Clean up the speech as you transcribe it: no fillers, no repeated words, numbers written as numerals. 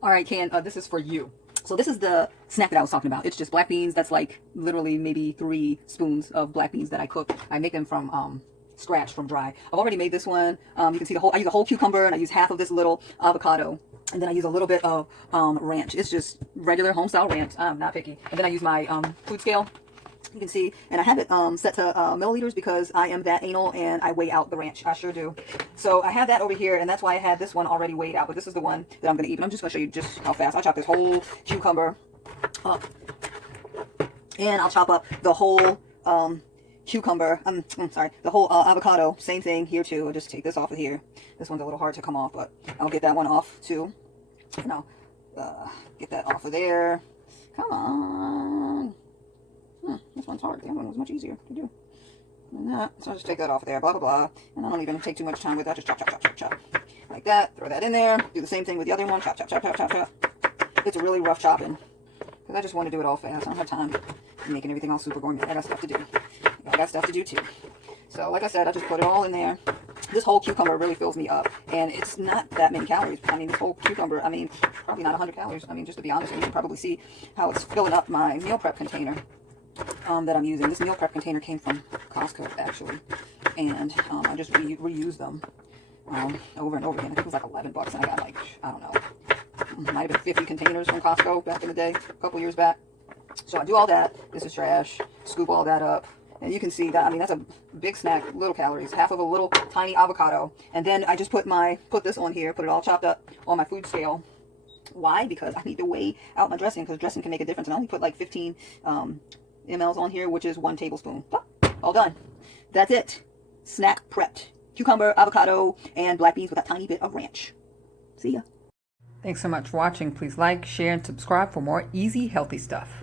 All right, Ken, this is for you. So this is the snack that I was talking about. It's just black beans. That's like literally maybe 3 spoons of black beans that I cook. I make them from scratch, from dry. I've already made this one. You can see the whole, I use a whole cucumber, and I use half of this little avocado. And then I use a little bit of ranch. It's just regular home style ranch. I'm not picky. And then I use my food scale. You can see, and I have it set to milliliters because I am that anal and I weigh out the ranch. I sure do. So I have that over here, and that's why I had this one already weighed out. But this is the one that I'm going to eat. But I'm just going to show you just how fast. I'll chop this whole cucumber up. And I'll chop up the whole cucumber. I'm sorry, the whole avocado. Same thing here too. I'll just take this off of here. This one's a little hard to come off, but I'll get that one off too. And I'll get that off of there. Come on. This one's hard. The other one was much easier to do than that. So I'll just take that off there, blah, blah, blah. And I don't even take too much time with that. Just chop, chop, chop, chop, chop. Like that. Throw that in there. Do the same thing with the other one. Chop, chop, chop, chop, chop, chop. It's a really rough chopping because I just want to do it all fast. I don't have time making everything all super gourmet. I got stuff to do. I got stuff to do too. So like I said, I just put it all in there. This whole cucumber really fills me up, and it's not that many calories. I mean, this whole cucumber, I mean, probably not 100 calories. I mean, just to be honest, you can probably see how it's filling up my meal prep container that I'm using. This meal prep container came from Costco, actually, and I just reuse them over and over again. I think it was like 11 bucks, and I got like, I don't know, might have been 50 containers from Costco back in the day, a couple years back. So I do all that. This is trash. Scoop all that up. And you can see that, I mean, that's a big snack, little calories, half of a little tiny avocado. And then I just put this on here, put it all chopped up on my food scale. Why? Because I need to weigh out my dressing, because dressing can make a difference. And I only put like 15 mLs on here, which is 1 tablespoon. All done. That's it. Snack prepped. Cucumber, avocado, and black beans with a tiny bit of ranch. See ya. Thanks so much for watching. Please like, share, and subscribe for more easy, healthy stuff.